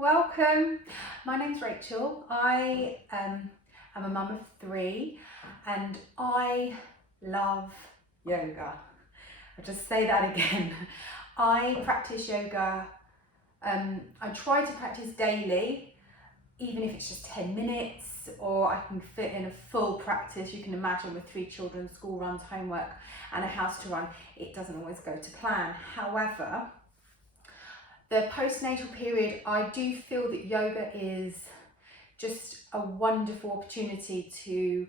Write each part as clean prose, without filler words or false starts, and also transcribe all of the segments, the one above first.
welcome. My name's Rachel. I am a mum of 3 and I love yoga. I'll just say that again. I practice yoga. I try to practice daily, even if it's just 10 minutes, or I can fit in a full practice. You can imagine with 3 children, school runs, homework and a house to run, it doesn't always go to plan. However, the postnatal period, I do feel that yoga is just a wonderful opportunity to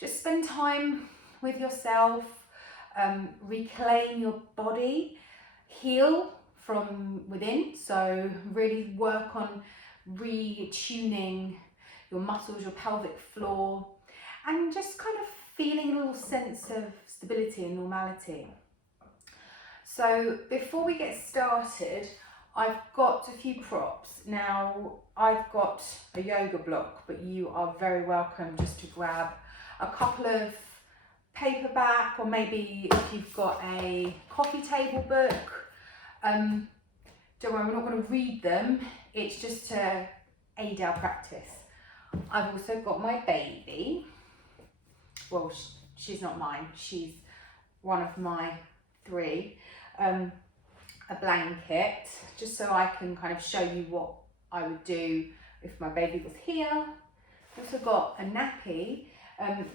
just spend time with yourself, reclaim your body, heal from within. So really work on retuning your muscles, your pelvic floor, and just kind of feeling a little sense of stability and normality. So before we get started, I've got a few props. Now, I've got a yoga block, but you are very welcome just to grab a couple of paperback, or maybe if you've got a coffee table book. Don't worry, we're not going to read them. It's just to aid our practice. I've also got my baby. Well, she's not mine. She's one of my 3. A blanket, just so I can kind of show you what I would do if my baby was here. I've also got a nappy,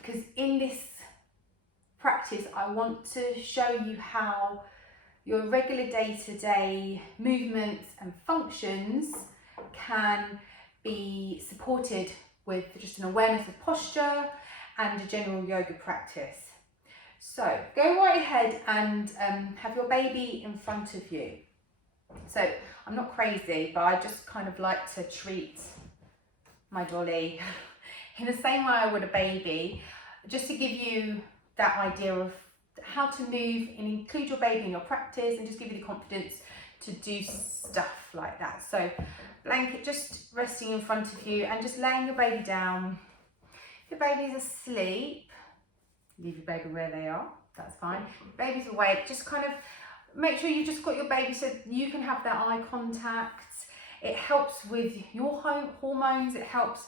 because in this practice I want to show you how your regular day-to-day movements and functions can be supported with just an awareness of posture and a general yoga practice. So go right ahead and have your baby in front of you. So I'm not crazy, but I just kind of like to treat my dolly in the same way I would a baby, just to give you that idea of how to move and include your baby in your practice, and just give you the confidence to do stuff like that. So blanket just resting in front of you and just laying your baby down. If your baby's asleep, leave your baby where they are, that's fine. Baby's awake, just kind of make sure you've just got your baby so you can have that eye contact. It helps with your hormones, it helps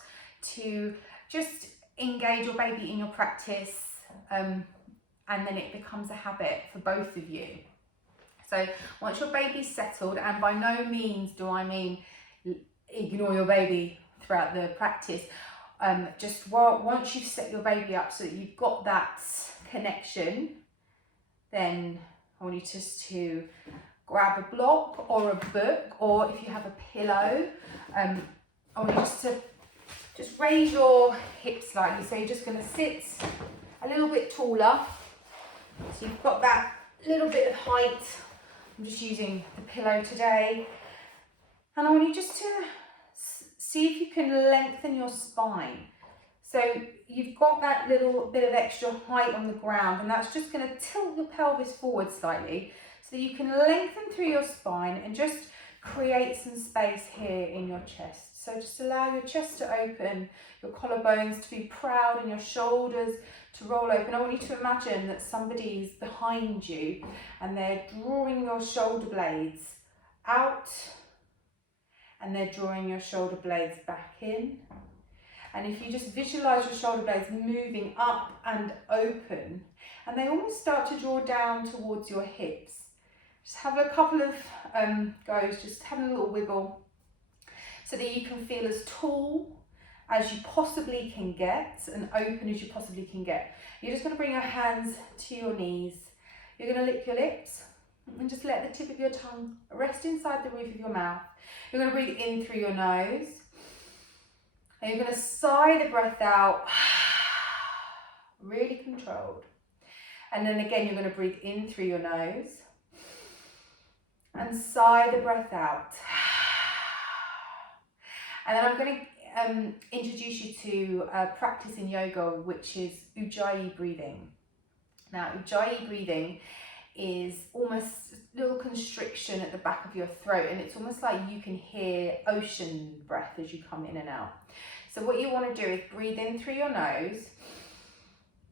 to just engage your baby in your practice, and then it becomes a habit for both of you. So once your baby's settled, and by no means do I mean ignore your baby throughout the practice, once you've set your baby up so that you've got that connection, then I want you just to grab a block or a book, or if you have a pillow, I want you just raise your hips slightly. So you're just going to sit a little bit taller, so you've got that little bit of height. I'm just using the pillow today, and I want you just to see if you can lengthen your spine. So you've got that little bit of extra height on the ground, and that's just going to tilt your pelvis forward slightly so that you can lengthen through your spine and just create some space here in your chest. So just allow your chest to open, your collarbones to be proud, and your shoulders to roll open. I want you to imagine that somebody's behind you and they're drawing your shoulder blades out, and they're drawing your shoulder blades back in. And if you just visualize your shoulder blades moving up and open, and they almost start to draw down towards your hips. Just have a couple of goes, just having a little wiggle, so that you can feel as tall as you possibly can get and open as you possibly can get. You're just going to bring your hands to your knees. You're going to lick your lips and just let the tip of your tongue rest inside the roof of your mouth. You're going to breathe in through your nose, and you're going to sigh the breath out, really controlled. And then again, you're going to breathe in through your nose and sigh the breath out. And then I'm going to introduce you to a practice in yoga, which is Ujjayi breathing. Now, Ujjayi breathing is almost a little constriction at the back of your throat, and it's almost like you can hear ocean breath as you come in and out. So what you want to do is breathe in through your nose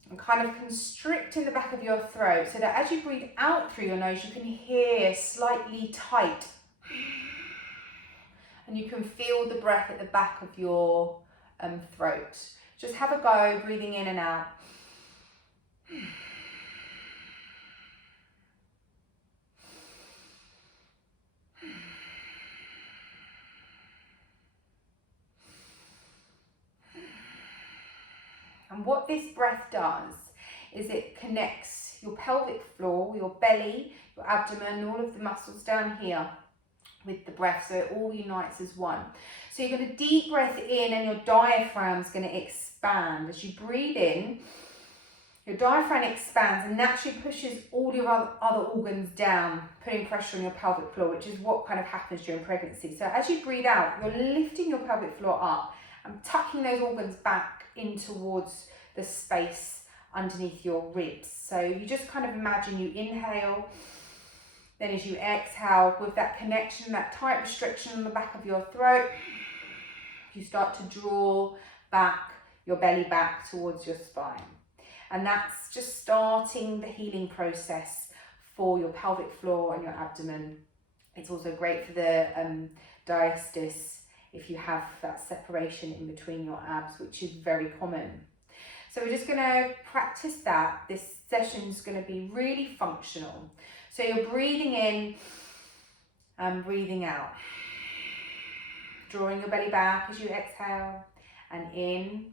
and kind of constrict in the back of your throat, so that as you breathe out through your nose, you can hear slightly tight and you can feel the breath at the back of your throat. Just have a go, breathing in and out. And what this breath does is it connects your pelvic floor, your belly, your abdomen, all of the muscles down here with the breath, so it all unites as one. So you're going to deep breath in, and your diaphragm's going to expand. As you breathe in, your diaphragm expands and naturally pushes all your other organs down, putting pressure on your pelvic floor, which is what kind of happens during pregnancy. So as you breathe out, you're lifting your pelvic floor up and tucking those organs back in towards the space underneath your ribs. So you just kind of imagine you inhale, then as you exhale, with that connection, that tight restriction on the back of your throat, you start to draw back your belly back towards your spine. And that's just starting the healing process for your pelvic floor and your abdomen. It's also great for the diastasis if you have that separation in between your abs, which is very common. So we're just going to practice that. This session is going to be really functional. So you're breathing in and breathing out. Drawing your belly back as you exhale, and in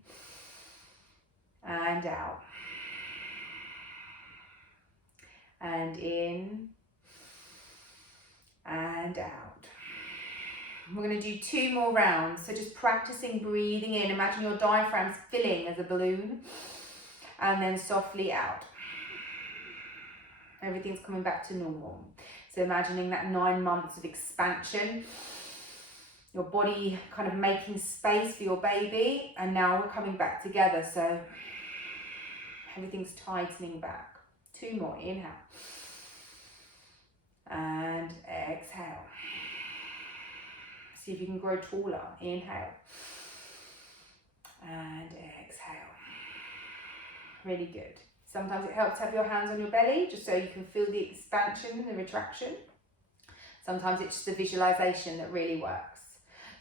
and out. And in and out. We're going to do 2 more rounds. So just practicing breathing in. Imagine your diaphragm's filling as a balloon, and then softly out. Everything's coming back to normal. So imagining that 9 months of expansion, your body kind of making space for your baby, and now we're coming back together. So everything's tightening back. 2 more, inhale. And exhale. See if you can grow taller. Inhale. And exhale. Really good. Sometimes it helps to have your hands on your belly, just so you can feel the expansion and the retraction. Sometimes it's just the visualization that really works.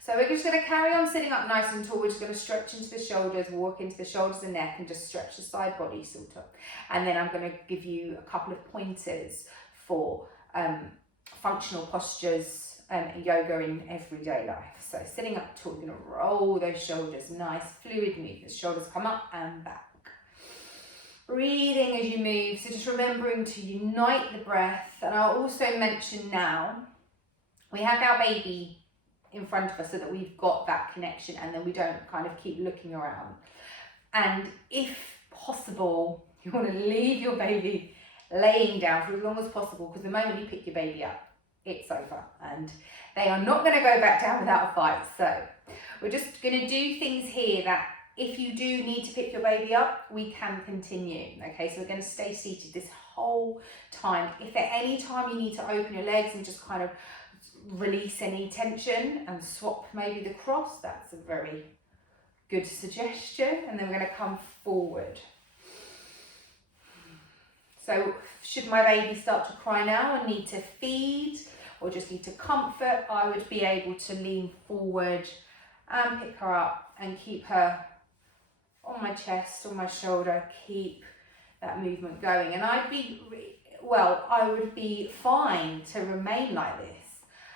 So we're just going to carry on sitting up nice and tall. We're just going to stretch into the shoulders, walk into the shoulders and neck, and just stretch the side body sort of. And then I'm going to give you a couple of pointers for functional postures and yoga in everyday life. So sitting up tall, you're going to roll those shoulders, nice fluid movement. Shoulders come up and back. Breathing as you move, so just remembering to unite the breath. And I'll also mention now, we have our baby in front of us so that we've got that connection, and then we don't kind of keep looking around. And if possible, you want to leave your baby laying down for as long as possible, because the moment you pick your baby up, it's over, and they are not going to go back down without a fight. So we're just going to do things here that if you do need to pick your baby up, we can continue. Okay, so we're going to stay seated this whole time. If at any time you need to open your legs and just kind of release any tension and swap maybe the cross, that's a very good suggestion. And then we're going to come forward. So should my baby start to cry now and need to feed or just need to comfort, I would be able to lean forward and pick her up and keep her on my chest, on my shoulder, keep that movement going. And I would be fine to remain like this.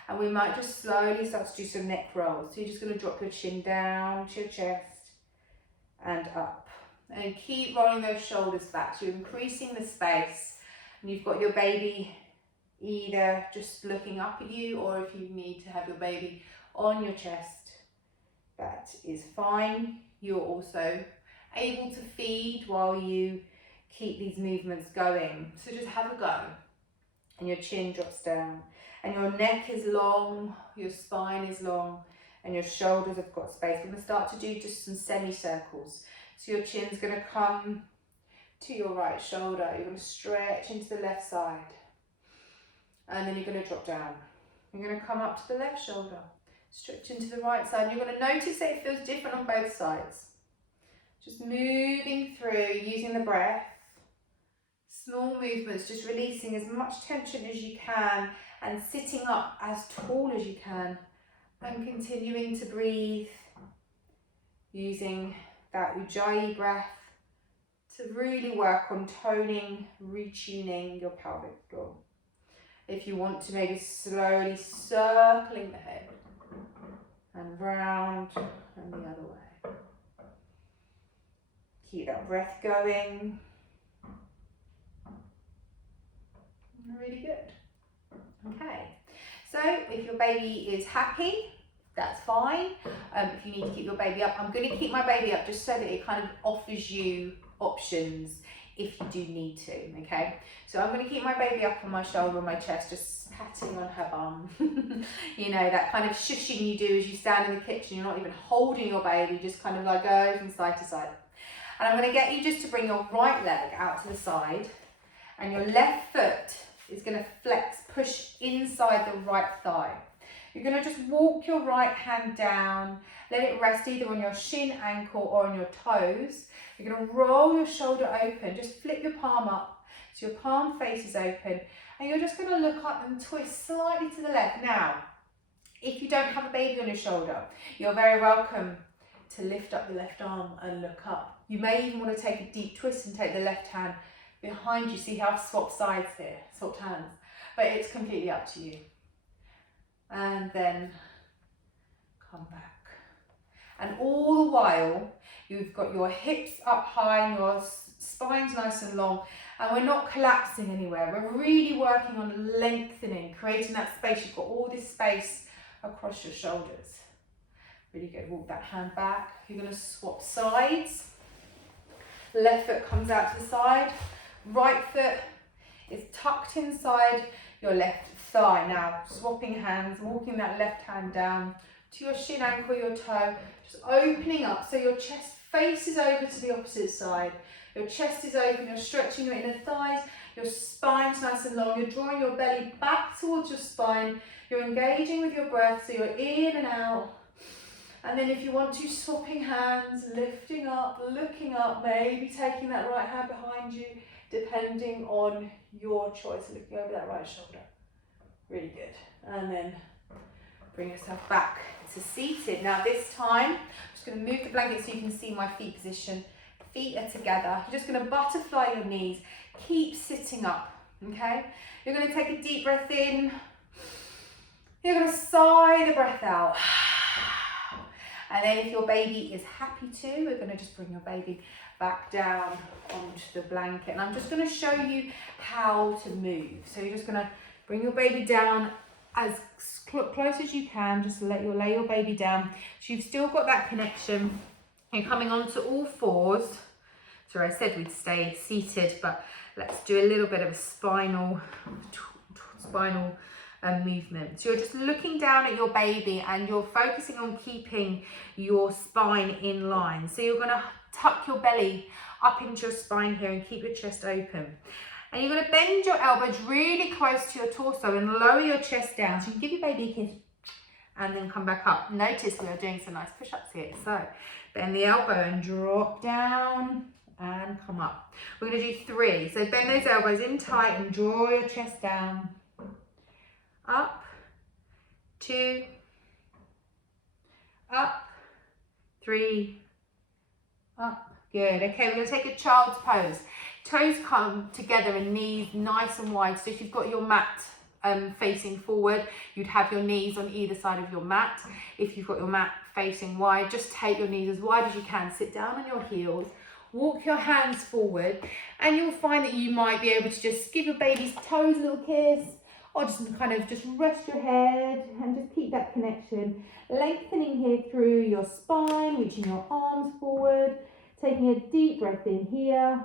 And we might just slowly start to do some neck rolls. So you're just going to drop your chin down to your chest and up. And keep rolling those shoulders back. So you're increasing the space. And you've got your baby either just looking up at you, or if you need to have your baby on your chest, that is fine. You're also able to feed while you keep these movements going. So just have a go. And your chin drops down. And your neck is long, your spine is long, and your shoulders have got space. We're going to start to do just some semicircles. So your chin's going to come to your right shoulder. You're going to stretch into the left side. And then you're going to drop down. You're going to come up to the left shoulder. Stretch into the right side. And you're going to notice that it feels different on both sides. Just moving through, using the breath. Small movements, just releasing as much tension as you can and sitting up as tall as you can And continuing to breathe, using that Ujjayi breath to really work on toning, retuning your pelvic floor. If you want to, maybe slowly circling the head and round and the other way. Keep that breath going. Really good. Okay, so if your baby is happy, that's fine. If you need to keep your baby up, I'm going to keep my baby up just so that it kind of offers you options if you do need to, okay? So I'm going to keep my baby up on my shoulder or my chest, just patting on her bum. You know, that kind of shushing you do as you stand in the kitchen. You're not even holding your baby, just kind of like go from side to side. And I'm going to get you just to bring your right leg out to the side, and your left foot is going to flex, push inside the right thigh. You're going to just walk your right hand down, let it rest either on your shin, ankle, or on your toes. You're going to roll your shoulder open, just flip your palm up so your palm face is open, and you're just going to look up and twist slightly to the left. Now, if you don't have a baby on your shoulder, you're very welcome to lift up the left arm and look up. You may even want to take a deep twist and take the left hand behind you. See how I've swapped sides here, swapped hands, but it's completely up to you. And then come back. And all the while, you've got your hips up high and your spine's nice and long, and we're not collapsing anywhere. We're really working on lengthening, creating that space. You've got all this space across your shoulders. Really good. Walk that hand back. You're going to swap sides. Left foot comes out to the side. Right foot is tucked inside your left thigh. Now, swapping hands, walking that left hand down to your shin, ankle, your toe, just opening up so your chest faces over to the opposite side. Your chest is open, you're stretching your inner thighs, your spine's nice and long, you're drawing your belly back towards your spine, you're engaging with your breath, so you're in and out. And then if you want to, swapping hands, lifting up, looking up, maybe taking that right hand behind you, depending on your choice, looking over that right shoulder. Really good. And then bring yourself back to seated. Now this time, I'm just going to move the blanket so you can see my feet position. Feet are together. You're just going to butterfly your knees. Keep sitting up, okay? You're going to take a deep breath in. You're going to sigh the breath out. And then if your baby is happy to, we're going to just bring your baby back down onto the blanket. And I'm just going to show you how to move. So you're just going to bring your baby down as close as you can. Just lay your baby down. So you've still got that connection. You're coming onto all fours. Sorry, I said we'd stay seated, but let's do a little bit of a spinal movement. So you're just looking down at your baby and you're focusing on keeping your spine in line. So you're going to tuck your belly up into your spine here and keep your chest open. And you're going to bend your elbows really close to your torso and lower your chest down. So you can give your baby a kiss and then come back up. Notice we are doing some nice push-ups here. So bend the elbow and drop down and come up. We're going to do 3. So bend those elbows in tight and draw your chest down. Up, 2, up, 3, up. Good. Okay, we're going to take a child's pose. Toes come together and knees nice and wide. So if you've got your mat facing forward, you'd have your knees on either side of your mat. If you've got your mat facing wide, just take your knees as wide as you can. Sit down on your heels. Walk your hands forward, and you'll find that you might be able to just give your baby's toes a little kiss, or just kind of just rest your head and just keep that connection. Lengthening here through your spine, reaching your arms forward, taking a deep breath in here,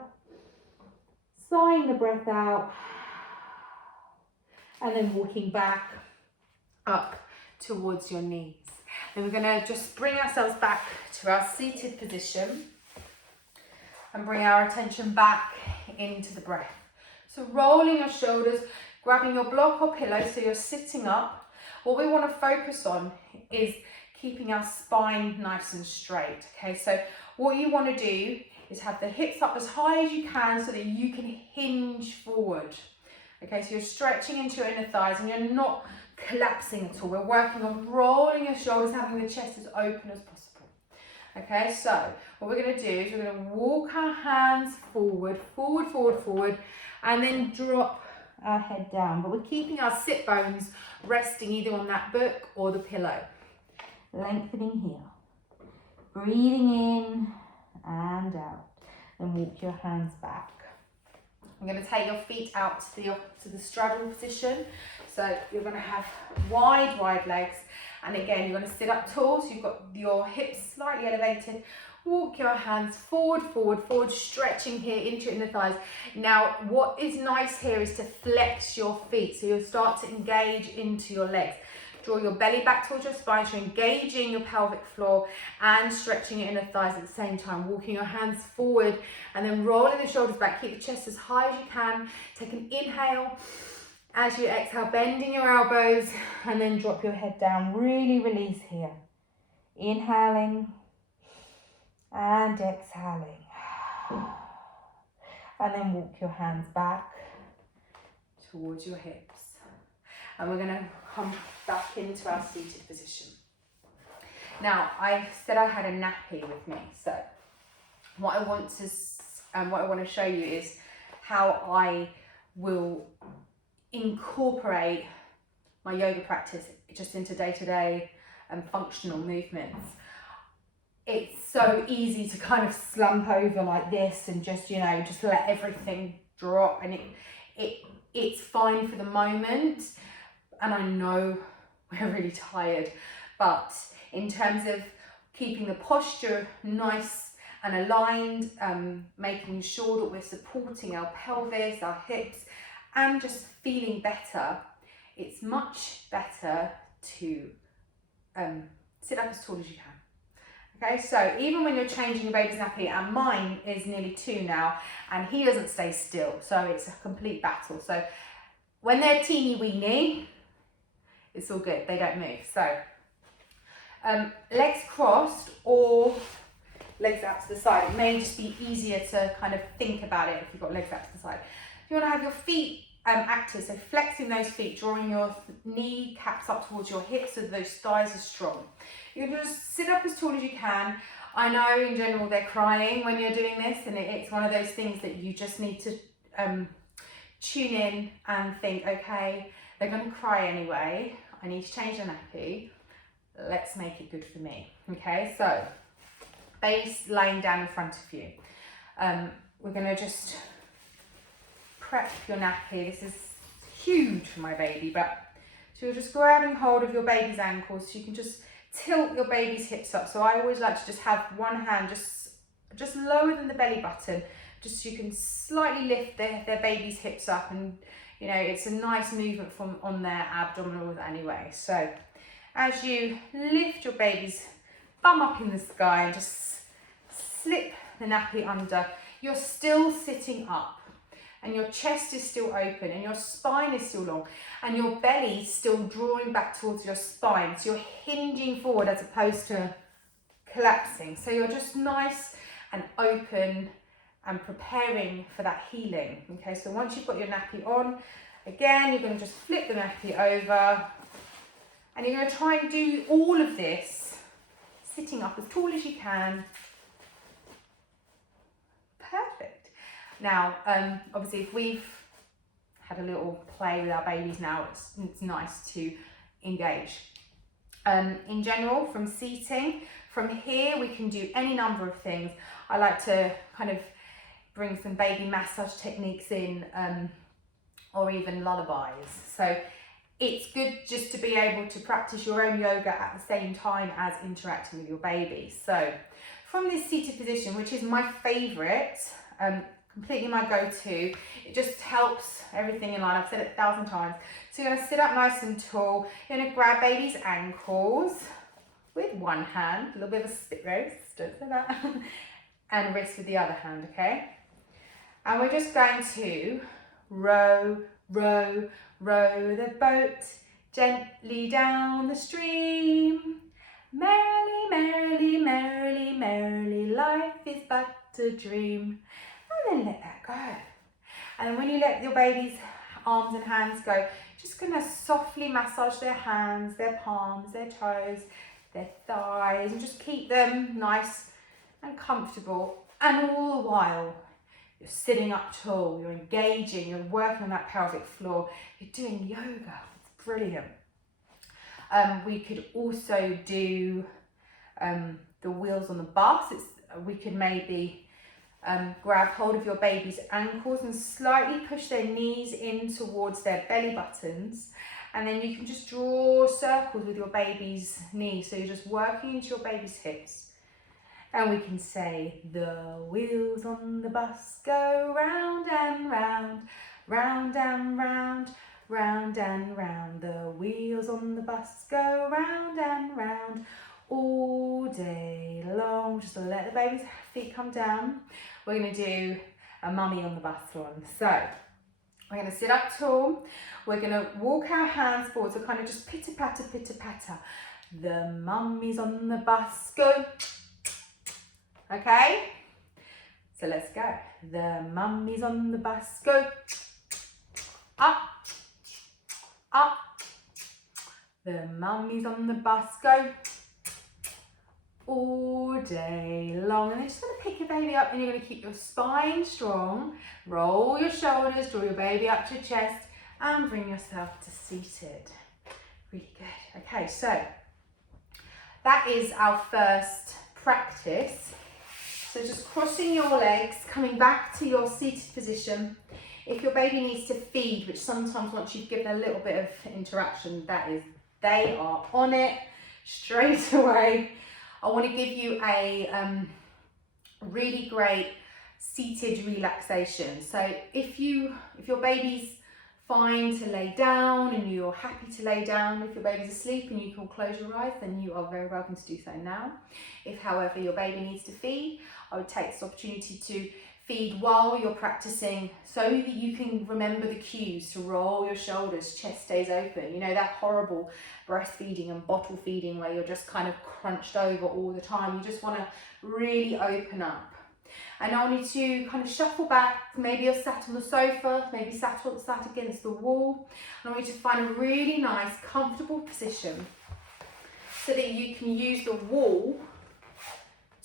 sighing the breath out, and then walking back up towards your knees. Then we're going to just bring ourselves back to our seated position and bring our attention back into the breath. So rolling your shoulders, grabbing your block or pillow so you're sitting up. What we want to focus on is keeping our spine nice and straight. Okay, so what you want to do is have the hips up as high as you can so that you can hinge forward. Okay, so you're stretching into your inner thighs and you're not collapsing at all. We're working on rolling your shoulders, having the chest as open as possible. Okay, so what we're going to do is we're going to walk our hands forward, forward, forward, forward, and then drop our head down. But we're keeping our sit bones resting either on that book or the pillow. Lengthening here. Breathing in and out. Then walk your hands back. I'm going to take your feet out to the straddle position. So you're going to have wide legs. And again, you're going to sit up tall. So you've got your hips slightly elevated. Walk your hands forward, forward, forward, stretching here into your inner thighs. Now, what is nice here is to flex your feet. So you'll start to engage into your legs. Draw your belly back towards your spine, so you're engaging your pelvic floor and stretching your inner thighs at the same time. Walking your hands forward and then rolling the shoulders back. Keep the chest as high as you can. Take an inhale. As you exhale, bending your elbows and then drop your head down. Really release here. Inhaling and exhaling. And then walk your hands back towards your hips. And we're going to come back into our seated position. Now, I said I had a nappy with me, so what I want to show you is how I will incorporate my yoga practice just into day-to-day and functional movements. It's so easy to kind of slump over like this and just let everything drop, and it's fine for the moment. And I know we're really tired, but in terms of keeping the posture nice and aligned, making sure that we're supporting our pelvis, our hips, and just feeling better, it's much better to sit up as tall as you can. Okay, so even when you're changing your baby's nappy, and mine is nearly 2 now, and he doesn't stay still, so it's a complete battle. So when they're teeny weeny, it's all good, they don't move. So legs crossed or legs out to the side. It may just be easier to kind of think about it if you've got legs out to the side. If you want to have your feet active, so flexing those feet, drawing your knee caps up towards your hips so those thighs are strong. You can just sit up as tall as you can. I know in general they're crying when you're doing this, and it's one of those things that you just need to tune in and think, okay, they're going to cry anyway. I need to change the nappy. Let's make it good for me. Okay, so baby's laying down in front of you. We're going to just prep your nappy. This is huge for my baby, but so you're just grabbing hold of your baby's ankles. So you can just tilt your baby's hips up. So I always like to just have one hand just lower than the belly button, just so you can slightly lift their baby's hips up, and it's a nice movement from on their abdominals anyway. So as you lift your baby's bum up in the sky and just slip the nappy under, you're still sitting up and your chest is still open and your spine is still long and your belly is still drawing back towards your spine. So you're hinging forward as opposed to collapsing. So you're just nice and open and preparing for that healing. Okay, so once you've got your nappy on, again, you're going to just flip the nappy over and you're going to try and do all of this sitting up as tall as you can. Perfect. Now, obviously, if we've had a little play with our babies now, it's nice to engage. In general, from seating, from here, we can do any number of things. I like to kind of bring some baby massage techniques in, or even lullabies. So it's good just to be able to practice your own yoga at the same time as interacting with your baby. So from this seated position, which is my favorite, completely my go-to, it just helps everything in line. I've said it 1,000 times. So you're gonna sit up nice and tall. You're gonna grab baby's ankles with one hand, a little bit of a spit roast, don't say that, and wrist with the other hand, okay? And we're just going to row, row, row the boat gently down the stream. Merrily, merrily, merrily, merrily, life is but a dream. And then let that go. And then when you let your baby's arms and hands go, Just going to softly massage their hands, their palms, their toes, their thighs, and just keep them nice and comfortable. And all the while, you're sitting up tall, you're engaging, you're working on that pelvic floor, you're doing yoga. It's brilliant. We could also do the wheels on the bus. We could maybe grab hold of your baby's ankles and slightly push their knees in towards their belly buttons, and then you can just draw circles with your baby's knees, so you're just working into your baby's hips. And we can say, the wheels on the bus go round and round, round and round, round and round. The wheels on the bus go round and round all day long. Just let the baby's feet come down. We're going to do a mummy on the bus one. So we're going to sit up tall. We're going to walk our hands forward, so kind of just pitter patter, pitter patter. The mummies on the bus go. Okay, so let's go. The mummies on the bus go up, up. The mummies on the bus go all day long. And then just going to pick your baby up, and you're going to keep your spine strong. Roll your shoulders, draw your baby up to your chest, and bring yourself to seated. Really good. Okay, so that is our first practice. So just crossing your legs, coming back to your seated position. If your baby needs to feed, which sometimes once you've given a little bit of interaction, they are on it straight away. I want to give you a really great seated relaxation. So if your baby's fine to lay down and you're happy to lay down, if your baby's asleep and you can close your eyes, then you are very welcome to do so now. If, however, your baby needs to feed, I would take this opportunity to feed while you're practicing, so that you can remember the cues to roll your shoulders, chest stays open. You know, that horrible breastfeeding and bottle feeding where you're just kind of crunched over all the time. You just want to really open up. And I want you to kind of shuffle back. Maybe you're sat on the sofa, maybe sat against the wall. And I want you to find a really nice, comfortable position so that you can use the wall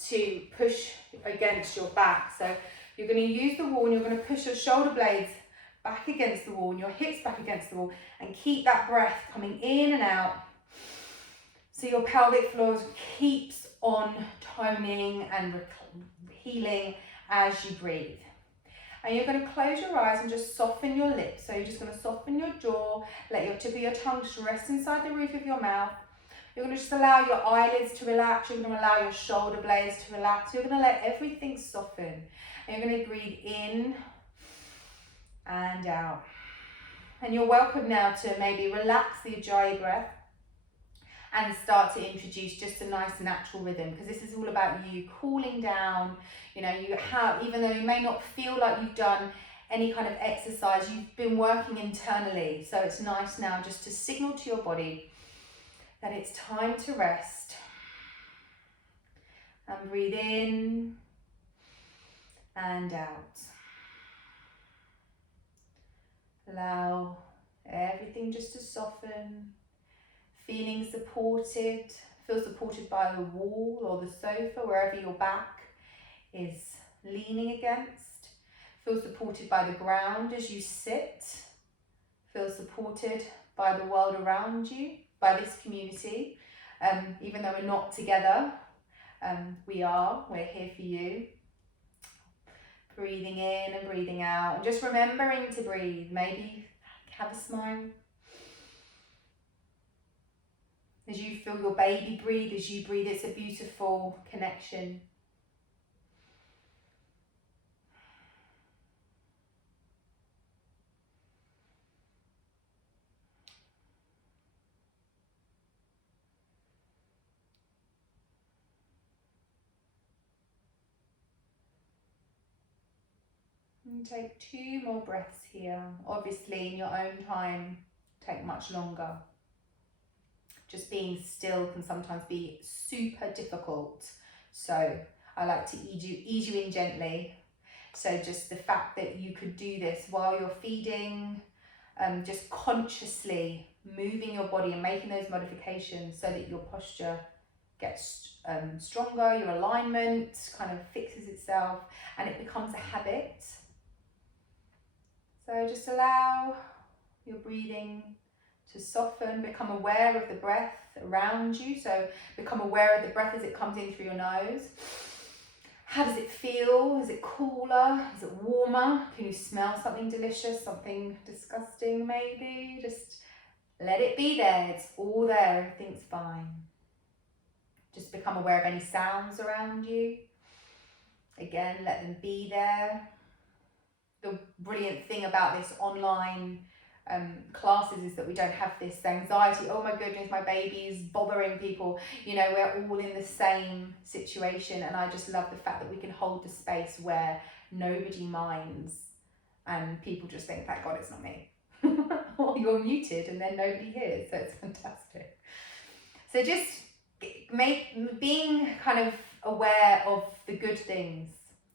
to push against your back. So you're going to use the wall and you're going to push your shoulder blades back against the wall and your hips back against the wall, and keep that breath coming in and out. So your pelvic floor keeps on toning and healing as you breathe. And you're going to close your eyes and just soften your lips. So you're just going to soften your jaw, let your tip of your tongue just rest inside the roof of your mouth. You're going to just allow your eyelids to relax. You're going to allow your shoulder blades to relax. You're going to let everything soften. And you're going to breathe in and out. And you're welcome now to maybe relax the Ujjayi breath and start to introduce just a nice natural rhythm, because this is all about you cooling down. You know, even though you may not feel like you've done any kind of exercise, you've been working internally. So it's nice now just to signal to your body that it's time to rest. And breathe in and out. Allow everything just to soften. Feeling supported, feel supported by the wall or the sofa, wherever your back is leaning against. Feel supported by the ground as you sit. Feel supported by the world around you, by this community. Even though we're not together, we're here for you. Breathing in and breathing out, and just remembering to breathe. Maybe have a smile. As you feel your baby breathe, as you breathe, it's a beautiful connection. And take 2 more breaths here. Obviously, in your own time, take much longer. Just being still can sometimes be super difficult. So I like to ease you in gently. So just the fact that you could do this while you're feeding, just consciously moving your body and making those modifications so that your posture gets stronger, your alignment kind of fixes itself, and it becomes a habit. So just allow your breathing to soften, become aware of the breath around you. So become aware of the breath as it comes in through your nose. How does it feel? Is it cooler? Is it warmer? Can you smell something delicious, something disgusting maybe? Just let it be there. It's all there. Everything's fine. Just become aware of any sounds around you. Again, let them be there. The brilliant thing about this online classes is that we don't have this anxiety, oh my goodness, my baby's bothering people. You know, we're all in the same situation, and I just love the fact that we can hold the space where nobody minds and people just think, thank God it's not me. Or you're muted and then nobody hears, so it's fantastic. So just being kind of aware of the good things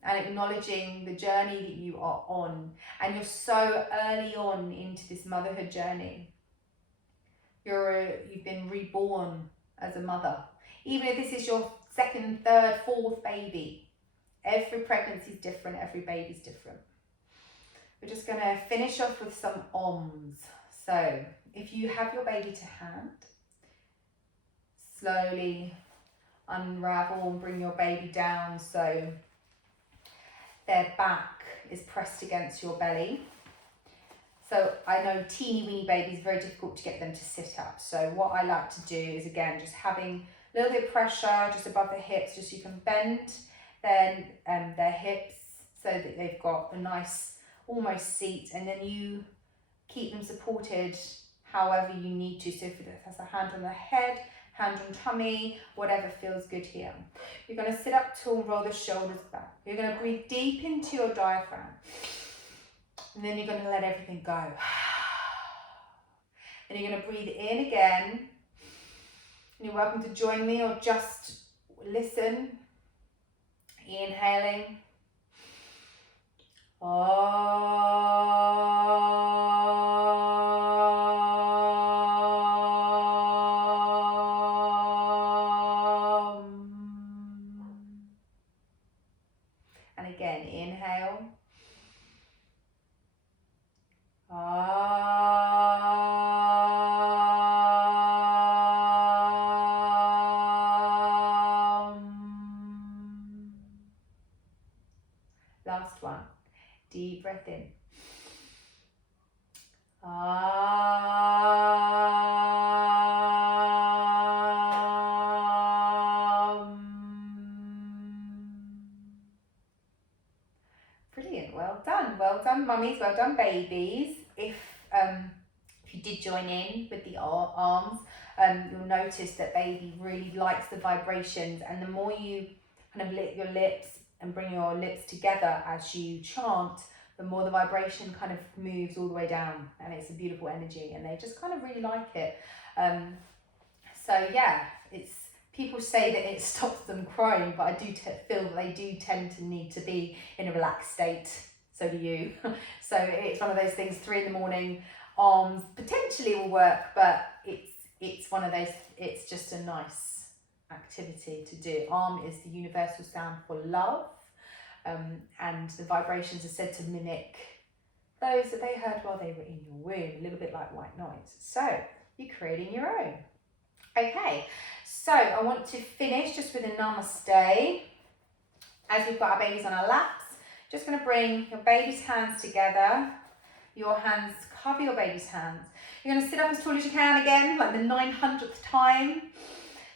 and acknowledging the journey that you are on. And you're so early on into this motherhood journey. You've been reborn as a mother. Even if this is your second, third, fourth baby, every pregnancy is different, every baby's different. We're just going to finish off with some OMs. So if you have your baby to hand, slowly unravel and bring your baby down so their back is pressed against your belly. So I know teeny weeny babies, very difficult to get them to sit up. So what I like to do is, again, just having a little bit of pressure just above the hips, just so you can bend their hips so that they've got a nice almost seat, and then you keep them supported however you need to. So if that's a hand on the head, hand on tummy, whatever feels good here. You're going to sit up tall and roll the shoulders back. You're going to breathe deep into your diaphragm. And then you're going to let everything go. And you're going to breathe in again. And you're welcome to join me or just listen. Inhaling. And again, inhale. Last one. Deep breath in. Brilliant, well done mummies, well done babies. If you did join in with the arms, you'll notice that baby really likes the vibrations, and the more you kind of lick your lips and bring your lips together as you chant, the more the vibration kind of moves all the way down, and it's a beautiful energy, and they just kind of really like it. So yeah, people say that it stops them crying, but I do feel that they do tend to need to be in a relaxed state. So do you. So it's one of those things, 3 a.m, arms potentially will work, but it's one of those, it's just a nice activity to do. Arm is the universal sound for love, and the vibrations are said to mimic those that they heard while they were in your womb, a little bit like white noise. So you're creating your own. Okay, so I want to finish just with a namaste. As we've got our babies on our laps, just going to bring your baby's hands together. Your hands cover your baby's hands. You're going to sit up as tall as you can again, like the 900th time.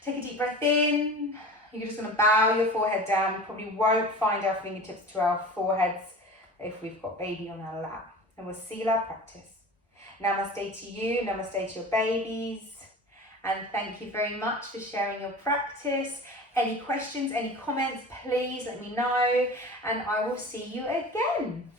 Take a deep breath in. You're just going to bow your forehead down. We probably won't find our fingertips to our foreheads if we've got baby on our lap. And we'll seal our practice. Namaste to you, namaste to your babies. And thank you very much for sharing your practice. Any questions, any comments, please let me know. And I will see you again.